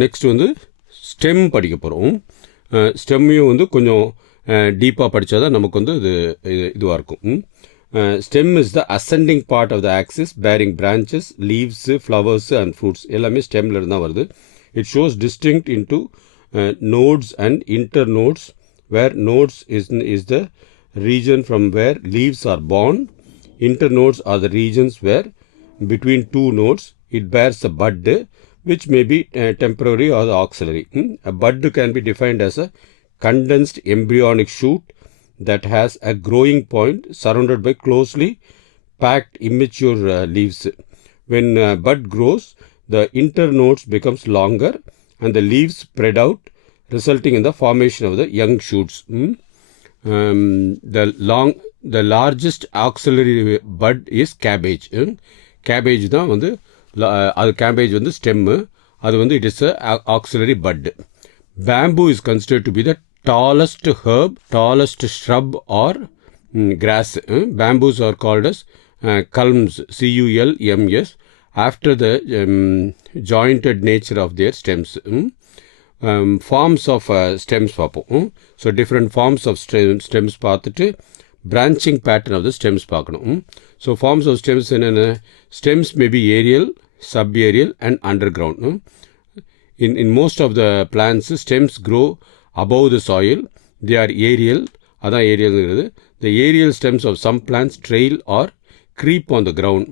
Next வந்து stem படிக்க போகிறோம். ஸ்டெம்மையும் வந்து கொஞ்சம் டீப்பாக படித்தா தான் நமக்கு வந்து இதுவாக இருக்கும். Stem is the ascending part of the axis bearing branches, leaves, flowers and fruits எல்லாமே ஸ்டெம்மில் இருந்து தான் வருது. It shows distinct into nodes and internodes, where nodes is the region from where leaves are born. Internodes are the regions where between two nodes it bears a bud, which may be temporary or auxiliary. A bud can be defined as a condensed embryonic shoot that has a growing point surrounded by closely packed immature leaves. When bud grows, the internodes becomes longer and the leaves spread out, resulting in the formation of the young shoots. The largest auxiliary bud is cabbage. Cabbage தான் வந்து அது cabbage வந்து stem, அது வந்து it is a auxiliary bud. Bamboo is considered to be the tallest herb, tallest shrub or grass. Bamboos are called as culms, culms, after the jointed nature of their stems. Forms of stems பார்ப்போம். So different forms of stems பார்த்துட்டு branching pattern of the stems பார்க்கணும். So forms of stems என்னென்ன? Stems may be aerial, subaerial and underground. in most of the plants, stems grow above the soil. They are aerial. அதான் ஏரியல்ங்கிறது. The aerial stems of some plants trail or creep on the ground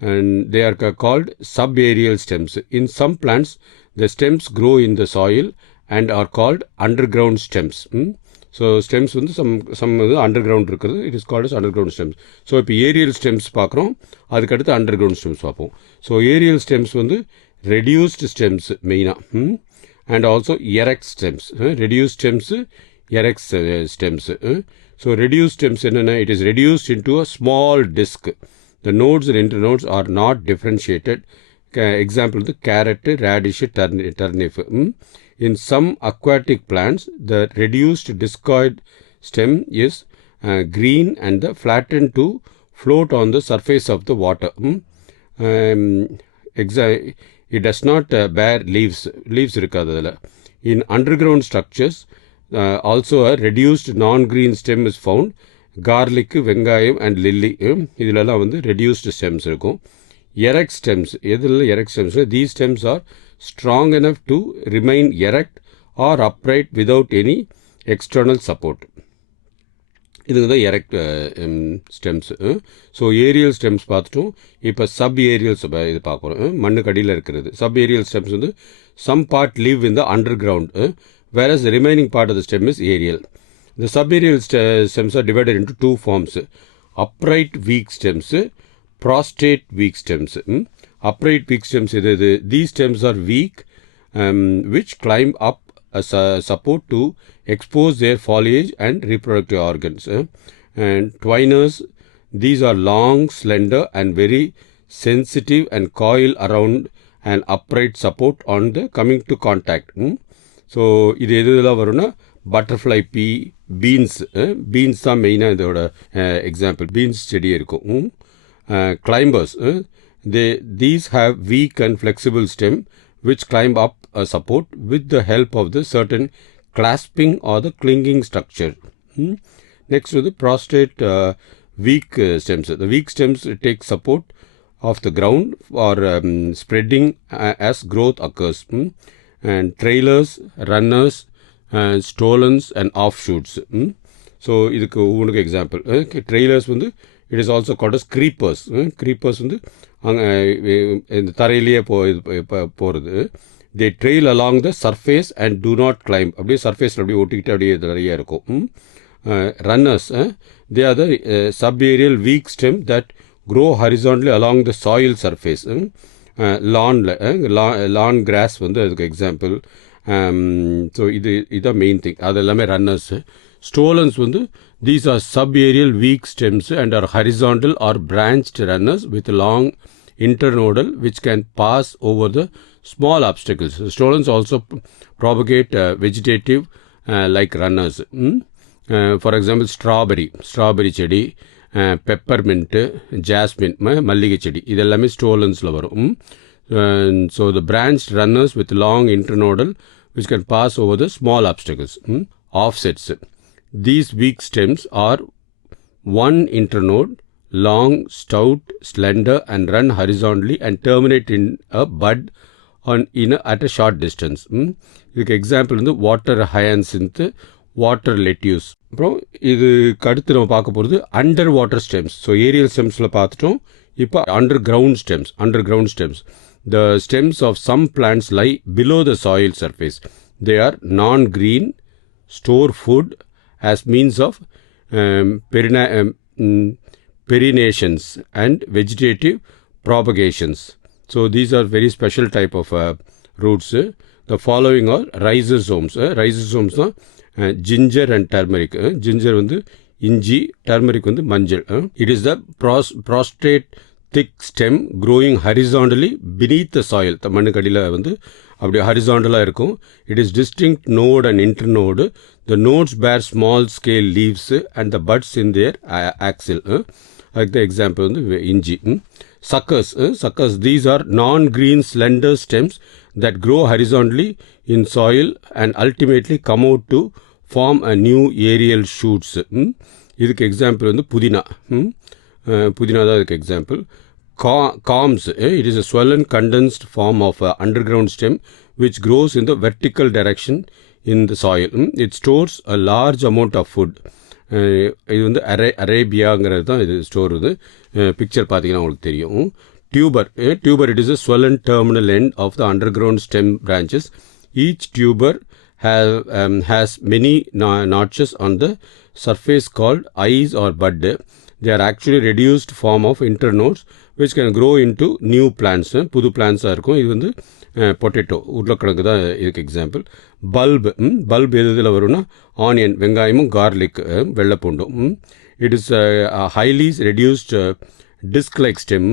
and they are called subaerial stems. In some plants, the stems grow in the soil and are called underground stems. So stems வந்து some வந்து underground இருக்கிறது, it is called as underground stems. So இப்போ aerial stems பார்க்குறோம், அதுக்கடுத்து underground stems பார்ப்போம். So aerial stems வந்து reduced stems மெயினாக, and also erect stems. Reduced stems, erect stems. So reduced stems என்னென்ன? It is reduced into a small disc. The nodes and internodes are not differentiated. Example the carrot, radish, turnip. In some aquatic plants, the reduced discoid stem is green and flattened to float on the surface of the water. It does not bear leaves. Leaves irukadadala. In underground structures, also a reduced non-green stem is found. Garlic, வெங்காயம் and lily, இதிலெல்லாம் வந்து reduced stems இருக்கும். Erect stems, எதில் erect stems? These stems are strong enough to remain erect or upright without any external support. இதுக்கு தான் erect stems. So aerial stems பார்த்துட்டோம். இப்போ sub aerials இது பார்க்குறோம், மண்ணுக்கு அடியில் இருக்கிறது. சப் ஏரியல் ஸ்டெம்ஸ் வந்து some part live in the underground, whereas the remaining part of the stem is aerial. The subaerial stems are divided into two forms: upright weak stems, prostrate weak stems. Upright weak stems, these stems are weak, which climb up as a support to expose their foliage and reproductive organs. And twiners, these are long, slender and very sensitive and coil around an upright support on the coming to contact. So இது எதுலாம் வரும்னா butterfly பீ, beans. Beans தான் மெயினாக இதோட example. Beans செடி இருக்கும். Climbers, these have weak and flexible stem which climb up a support with the help of the certain clasping or the clinging structure. Next to the prostrate weak stems. The weak stems take support of the ground for spreading as growth occurs. And trailers, runners, stolons and offshoots. So இதுக்கு ஒவ்வொன்றுக்கு example. Trailers வந்து it is also called as creepers. Creepers வந்து அங்கே இந்த தரையிலேயே போகிறது. They trail along the surface and do not climb. அப்படியே சர்ஃபேஸில் அப்படியே ஒட்டிக்கிட்டு அப்படியே நிறைய இருக்கும். Runners, they are the subaerial weak stem that grow horizontally along the soil surface. Lawn grass வந்து அதுக்கு எக்ஸாம்பிள். ஸோ இதுதான் மெயின் திங். அது எல்லாமே ரன்னர்ஸு. ஸ்டோலன்ஸ் வந்து these are sub Ariel weak stems and are horizontal or branched runners with long internodal which can pass over the small obstacles. Stolons also propagate vegetative like runners. For example, strawberry செடி, peppermint, jasmine, மல்லிகை செடி, இதெல்லாமே ஸ்டோலன்ஸில் வரும். So the branched runners with long internodal which can pass over the small obstacles. Offsets. These weak stems are one internode, long, stout, slender, and run horizontally and terminate in a bud at a short distance. இதுக்கு example வந்து water hyacinth, water lettuce. அப்புறம் இதுக்கு அடுத்து நம்ம பார்க்க போகிறது underwater stems. So aerial ஸ்டெம்ஸில் பார்த்துட்டோம். இப்போ underground stems. The stems of some plants lie below the soil surface. They are non-green, store food as means of perinations and vegetative propagations. So these are very special type of roots. The following are rhizomes. Rhizomes are ginger and turmeric. Ginger வந்து இஞ்சி, turmeric வந்து மஞ்சள். It is the prostrate thick stem growing horizontally beneath the soil. மண்ணுக்கு அடியில் வந்து அப்படி ஹரிசாண்டலாக இருக்கும். It is distinct node and internode. The nodes bear small scale leaves and the buds in their axil. Like the example வந்து இஞ்சி. Suckers. These are non-green slender stems that grow horizontally in soil and ultimately come out to form a new aerial shoots. இதுக்கு example வந்து புதினா. புதினா தான் இதுக்கு example. Corms. It is a swollen condensed form of underground stem which grows in the vertical direction in the soil. It stores a large amount of food. இது வந்து அரேபியாங்கிறது தான் இது ஸ்டோர். இது பிக்சர் பார்த்தீங்கன்னா உங்களுக்கு தெரியும். Tuber. It is a swollen terminal end of the underground stem branches. Each tuber has many notches on the surface called eyes or bud. They are actually reduced form of internodes which can grow into new plants. புது பிளான்ஸாக இருக்கும். இது வந்து potato, உருளைக்கிழங்கு தான் இதுக்கு example. Bulb எதில் வரும்னா onion, வெங்காயமும், கார்லிக், வெள்ளைப்பூண்டும். It is highly reduced disc-like stem.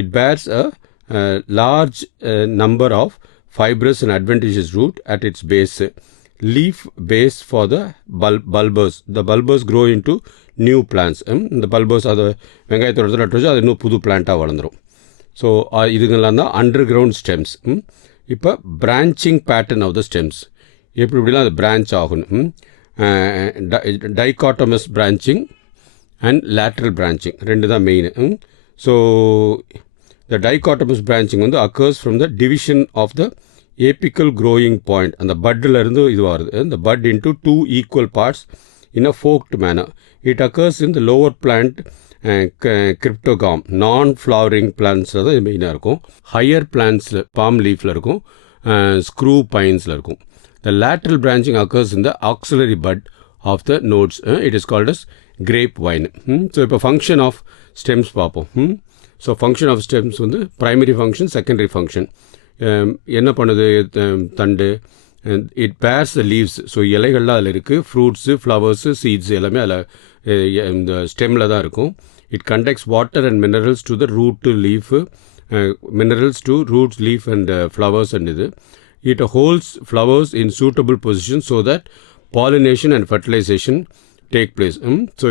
It bears a large number of fibrous and adventitious root at its base. Leaf base for the bulbous. The bulbous grow into new plants. இந்த bulbous அது வெங்காயத்தோட நட்டு வச்சு அது இன்னும் புது பிளான்ட்டாக வளர்ந்துடும். So இதுங்கெல்லாம் தான் அண்டர் கிரவுண்ட் ஸ்டெம்ஸ். இப்போ branching pattern of the stems இப்படிலாம் அது பிரான்ச் ஆகணும். Dichotomous branching and lateral branching ரெண்டு தான் main. So the dichotomous branching வந்து occurs from the division of the apical growing point. அந்த பட்டில் இருந்து இது வருது. the bud into two equal parts in a forked manner. It occurs in the lower plant cryptogam. non-flowering plants தான் இது மெயினாக இருக்கும். higher plants palm leafல இருக்கும், screw pinesல இருக்கும். The lateral branching occurs in the auxiliary bud of the nodes. It is called as grapevine. So இப்போ function of stems பார்ப்போம். So function of stems வந்து primary function, secondary function. என்ன பண்ணுது தண்டு? It bears the leaves. So இலைகள்லாம் அதில் இருக்குது. Fruits, flowers, seeds எல்லாமே அதில் இந்த ஸ்டெம்மில் தான் இருக்கும். It conducts water and minerals to the root to leaf, minerals to roots, leaf and flowers and இது. It holds flowers in suitable position so that pollination and fertilization take place. So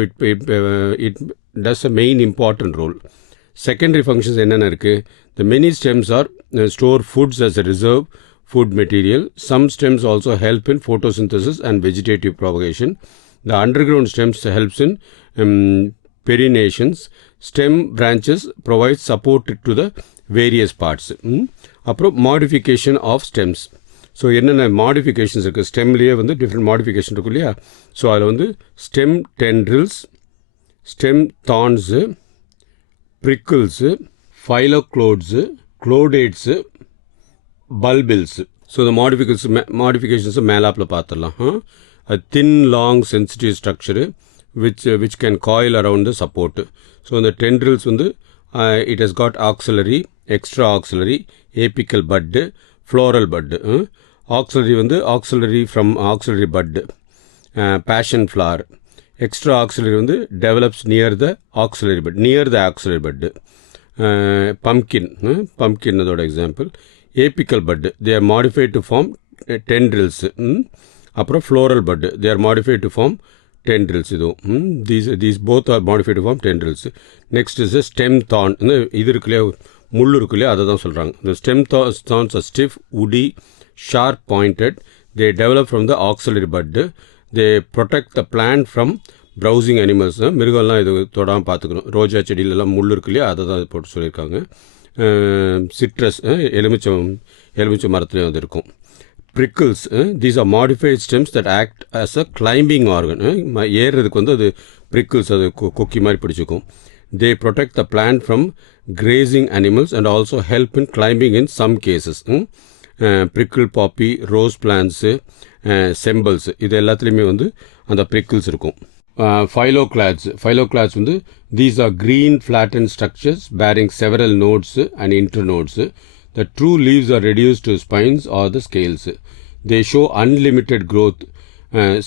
it does a main important role. Secondary functions என்னென்ன இருக்குது? The many stems are store foods as a reserve food material. Some stems also help in photosynthesis and vegetative propagation. The underground stems helps in perinations. Stem branches provide support to the various parts. அப்புறம் modification of stems. So என்னென்ன modifications இருக்குது? ஸ்டெம்லேயே வந்து different modification இருக்கும் இல்லையா? So அதில் வந்து stem tendrils, stem தான்ஸு, ப்ரிக்கிள்ஸு, ஃபைலோக்ளோட்ஸு, க்ளோடேட்ஸு, பல்பில்ஸு. So இந்த மாடிஃபிகேஷன்ஸை மேலாப்பில் பார்த்துடலாம். a thin, long, sensitive structure which can coil around the support. So the tendrils வந்து it has got auxiliary, extra auxiliary, apical bud, floral bud. Auxiliary வந்து auxiliary from auxiliary bud, passion flower. Extra auxiliary வந்து develops near the auxiliary bud. Pumpkin அதோட example. apical bud, they are modified to form tendrils. அப்புறம் floral bud, they are modified to form tendrils. these both are modified to form tendrils. Next is a stem thorn. இது இருக்குல்லையா, முள் இருக்கு இல்லையா அதை தான் சொல்கிறாங்க. The stem thorns are stiff, woody, sharp pointed. They develop from the auxiliary bud. They protect the plant from browsing animals. மிருகம்லாம் இது தொடாமல் பார்த்துக்கணும். ரோஜா செடியிலலாம் முள் இருக்கு இல்லையா அதை தான் போட்டு சொல்லியிருக்காங்க. சிட்ரஸ் எலுமிச்சை மரத்துலேயும் அது இருக்கும். Prickles, these are modified stems that act as a climbing organ. ஏறுறதுக்கு வந்து அது prickles, அது கொக்கி மாதிரி பிடிச்சிக்கும். They protect the plant from grazing animals and also help in climbing in some cases. Prickle poppy, rose plants, sembals, இது எல்லாத்துலேயுமே வந்து அந்த prickles இருக்கும். Phyloclads வந்து these are green flattened structures bearing several nodes and internodes. The true leaves are reduced to spines or the scales. They show unlimited growth.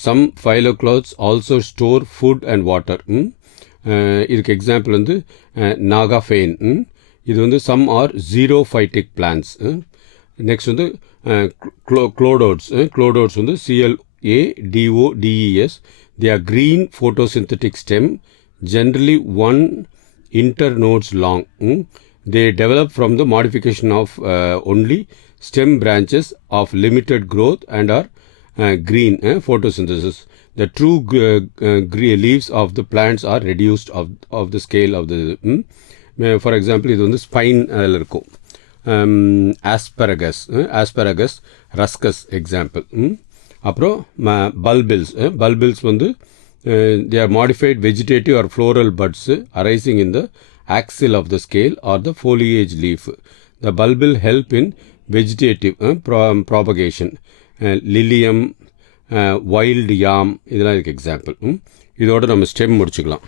Some phyloclads also store food and water. இதுக்கு example வந்து நாகாஃபேன். இது வந்து some are xerophytic plants. Next வந்து clododes வந்து CLADODES. They are green photosynthetic stem, generally one internodes long. They develop from the modification of only stem branches of limited growth and are green photosynthesis. The true leaves of the plants are reduced of the scale of the for example இது வந்து spine அதில் இருக்கும். asparagus ruscus example. அப்புறம் bulbils வந்து they are modified vegetative or floral buds arising in the axil of the scale or the foliage leaf. The bulb will help in vegetative propagation. Lilium, wild yam இதெல்லாம் இதுக்கு example. இதோட நம்ம stem முடிச்சுக்கலாம்.